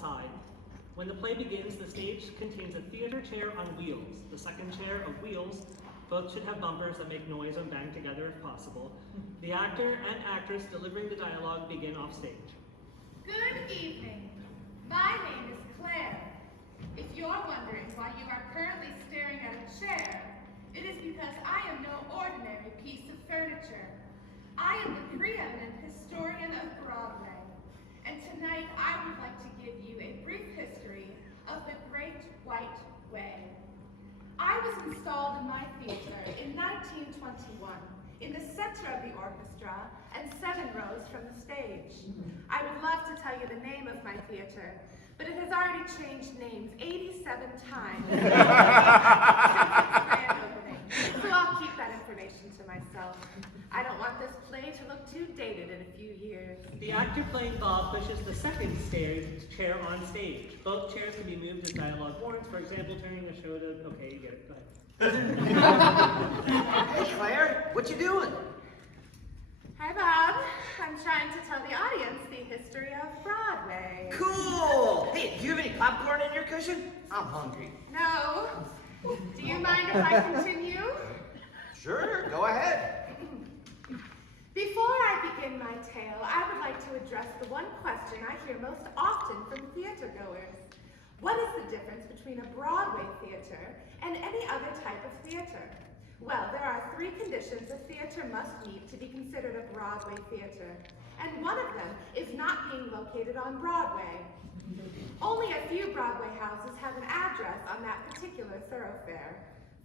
side. When the play begins, the stage contains a theater chair on wheels. The second chair of wheels, both should have bumpers that make noise and bang together if possible. The actor and actress delivering the dialogue begin off stage. Good evening. My name is Claire. If you're wondering why you are currently staring at a chair, it is because I am no ordinary piece of furniture. I am the preeminent historian of Broadway, and tonight I would like to give you a brief history of the Great White Way. I was installed in my theater in 1921, in the center of the orchestra and 7 rows from the stage. I would love to tell you the name of my theater, but it has already changed names 87 times since its grand opening, so I'll keep that information to myself. I don't want this play to look too dated in a few years. The actor playing Bob pushes the second chair on stage. Both chairs can be moved as dialogue warrants, for example, turning the show to, okay, you get it, go ahead. Hey Claire, what you doing? Hi Bob, I'm trying to tell the audience the history of Broadway. Cool! Hey, do you have any popcorn in your cushion? I'm hungry. No. Do you mind if I continue? Sure, go ahead. Before I begin my tale, I would like to address the one question I hear most often from theater goers. What is the difference between a Broadway theater and any other type of theater? Well, there are 3 conditions a theater must meet to be considered a Broadway theater, and one of them is not being located on Broadway. Only a few Broadway houses have an address on that particular thoroughfare.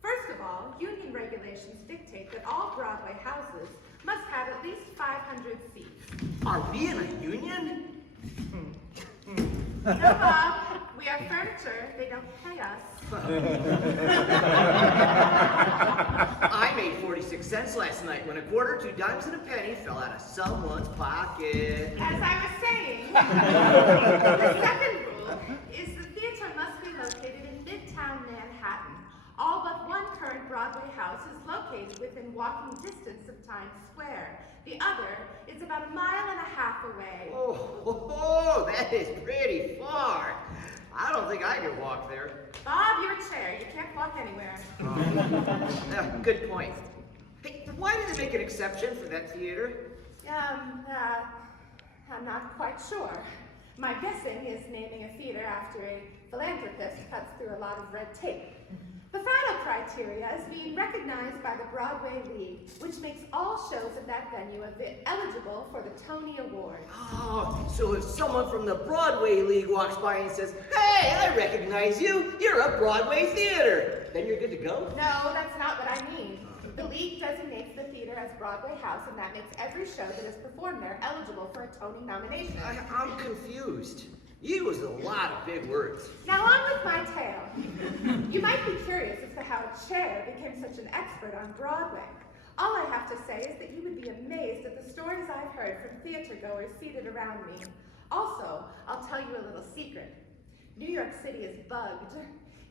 First of all, union regulations dictate that all Broadway houses must have at least 500 seats. Are we in a union? No, Bob, we are furniture. They don't pay us. I made 46 cents last night when a quarter, 2 dimes, and a penny fell out of someone's pocket. As I was saying, the second rule is the theater must be located in Midtown Manhattan. All but one current Broadway house is located within walking distance of Times Square. The other is about 1.5 miles away. Oh, that is pretty far. I don't think I could walk there. Bob, your chair. You can't walk anywhere. Yeah, good point. Hey, why did they make an exception for that theater? I'm not quite sure. My guessing is naming a theater after a philanthropist cuts through a lot of red tape. The final criteria is being recognized by the Broadway League, which makes all shows at that venue eligible for the Tony Award. Oh, so if someone from the Broadway League walks by and says, "Hey, I recognize you, you're a Broadway theater," then you're good to go? No, that's not what I mean. The League designates the theater as Broadway House, and that makes every show that is performed there eligible for a Tony nomination. I'm confused. You was a lot of big words. Now on with my tale. You might be curious as to how a chair became such an expert on Broadway. All I have to say is that you would be amazed at the stories I've heard from theater goers seated around me. Also, I'll tell you a little secret. New York City is bugged.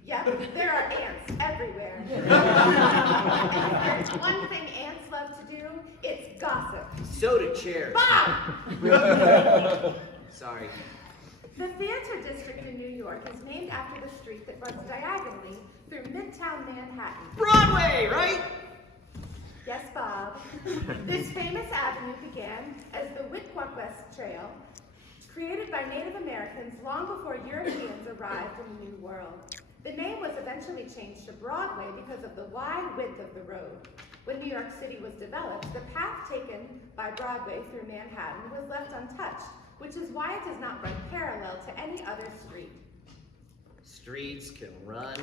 Yep, there are ants everywhere. And if there's one thing ants love to do, it's gossip. So do chairs. Bob! Sorry. The theater district in New York is named after the street that runs diagonally through Midtown Manhattan. Broadway, right? Yes, Bob. This famous avenue began as the West Trail, created by Native Americans long before Europeans arrived in the New World. The name was eventually changed to Broadway because of the wide width of the road. When New York City was developed, the path taken by Broadway through Manhattan was left untouched, which is why it does not run parallel to any other street. Streets can run.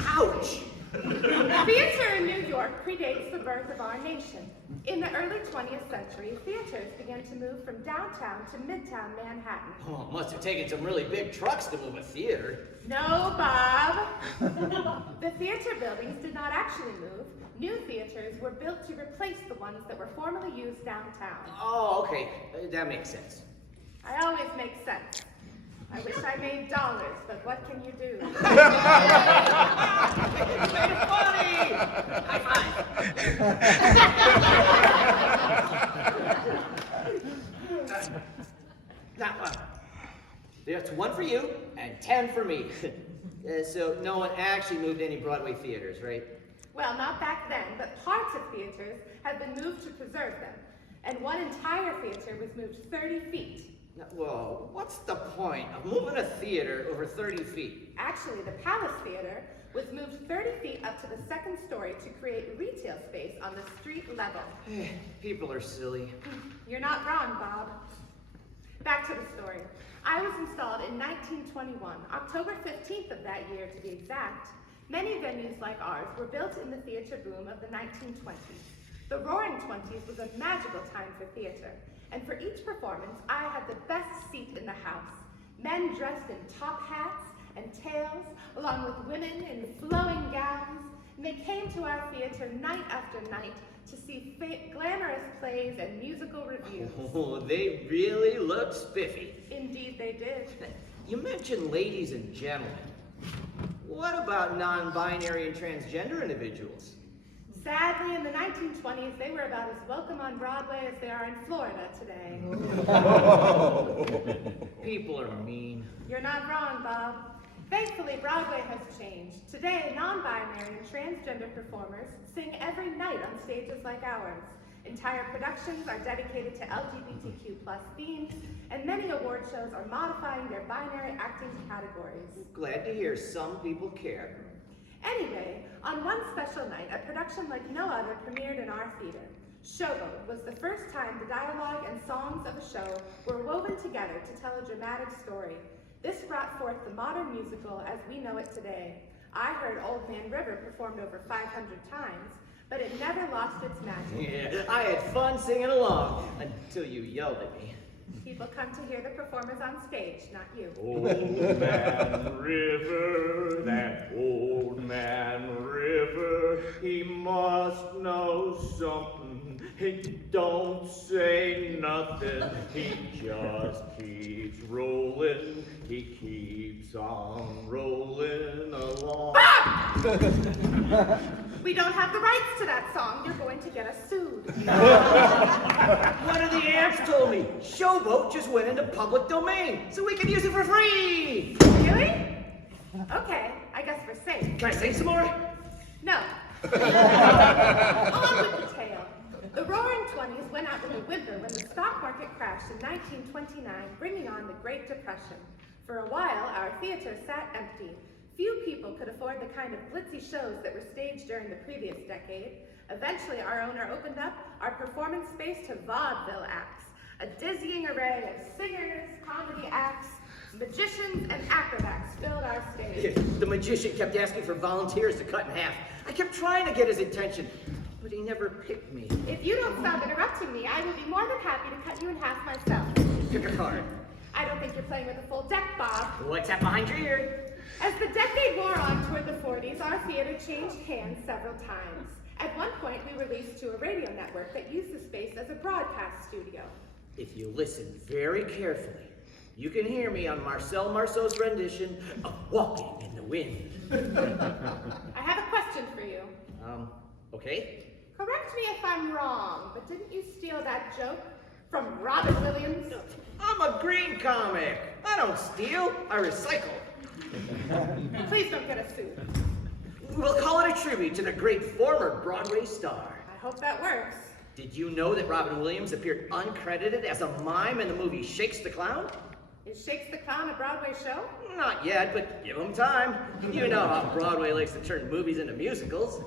Ouch! Theater in New York predates the birth of our nation. In the early 20th century, theaters began to move from downtown to Midtown Manhattan. Oh, it must have taken some really big trucks to move a theater. No, Bob. The theater buildings did not actually move. New theaters were built to replace the ones that were formerly used downtown. Oh, okay. That makes sense. I always make sense. I wish I made dollars, but what can you do? It's made of money! High five! That's 1 for you and 10 for me. So no one actually moved any Broadway theaters, right? Well, not back then, but parts of theaters have been moved to preserve them. And one entire theater was moved 30 feet. Well, what's the point of moving a theater over 30 feet? Actually, the Palace Theater was moved 30 feet up to the 2nd story to create retail space on the street level. People are silly. You're not wrong, Bob. Back to the story. I was installed in 1921, October 15th of that year to be exact. Many venues like ours were built in the theater boom of the 1920s. The Roaring Twenties was a magical time for theater, and for each performance, I had the best seat in the house. Men dressed in top hats and tails, along with women in flowing gowns, and they came to our theater night after night to see glamorous plays and musical reviews. Oh, they really look spiffy. Indeed they did. You mentioned ladies and gentlemen. What about non-binary and transgender individuals? Sadly, in the 1920s, they were about as welcome on Broadway as they are in Florida today. People are mean. You're not wrong, Bob. Thankfully, Broadway has changed. Today, non-binary and transgender performers sing every night on stages like ours. Entire productions are dedicated to LGBTQ+ themes, and many award shows are modifying their binary acting categories. Glad to hear some people care. Anyway, on one special night, a production like no other premiered in our theater. Showboat was the first time the dialogue and songs of a show were woven together to tell a dramatic story. This brought forth the modern musical as we know it today. I heard Old Man River performed over 500 times, but it never lost its magic. Yeah, I had fun singing along until you yelled at me. People come to hear the performers on stage, not you. Old Man River, that old man River, he must know something. He don't say nothing, he just keeps rolling. He keeps on rolling along. We don't have the rights to that song. You're going to get us sued. One of the amps told me Showboat just went into public domain, so we can use it for free. Really? Okay, I guess we're safe. Can I sing some more? No. On with the tale. The Roaring Twenties went out with a whimper when the stock market crashed in 1929, bringing on the Great Depression. For a while, our theater sat empty. Few people could afford the kind of glitzy shows that were staged during the previous decade. Eventually, our owner opened up our performance space to vaudeville acts, a dizzying array of singers, comedy acts, magicians, and acrobats filled our stage. The magician kept asking for volunteers to cut in half. I kept trying to get his attention, but he never picked me. If you don't stop interrupting me, I will be more than happy to cut you in half myself. Pick a card. I don't think you're playing with a full deck, Bob. What's that behind your ear? As the decade wore on toward the 40s, our theater changed hands several times. At one point, we were leased to a radio network that used the space as a broadcast studio. If you listen very carefully, you can hear me on Marcel Marceau's rendition of Walking in the Wind. I have a question for you. Okay? Correct me if I'm wrong, but didn't you steal that joke from Robin Williams? I'm a green comic. I don't steal, I recycle. Please don't get us sued. We'll call it a tribute to the great former Broadway star. I hope that works. Did you know that Robin Williams appeared uncredited as a mime in the movie Shakes the Clown? Is Shakes the Clown a Broadway show? Not yet, but give him time. You know how Broadway likes to turn movies into musicals.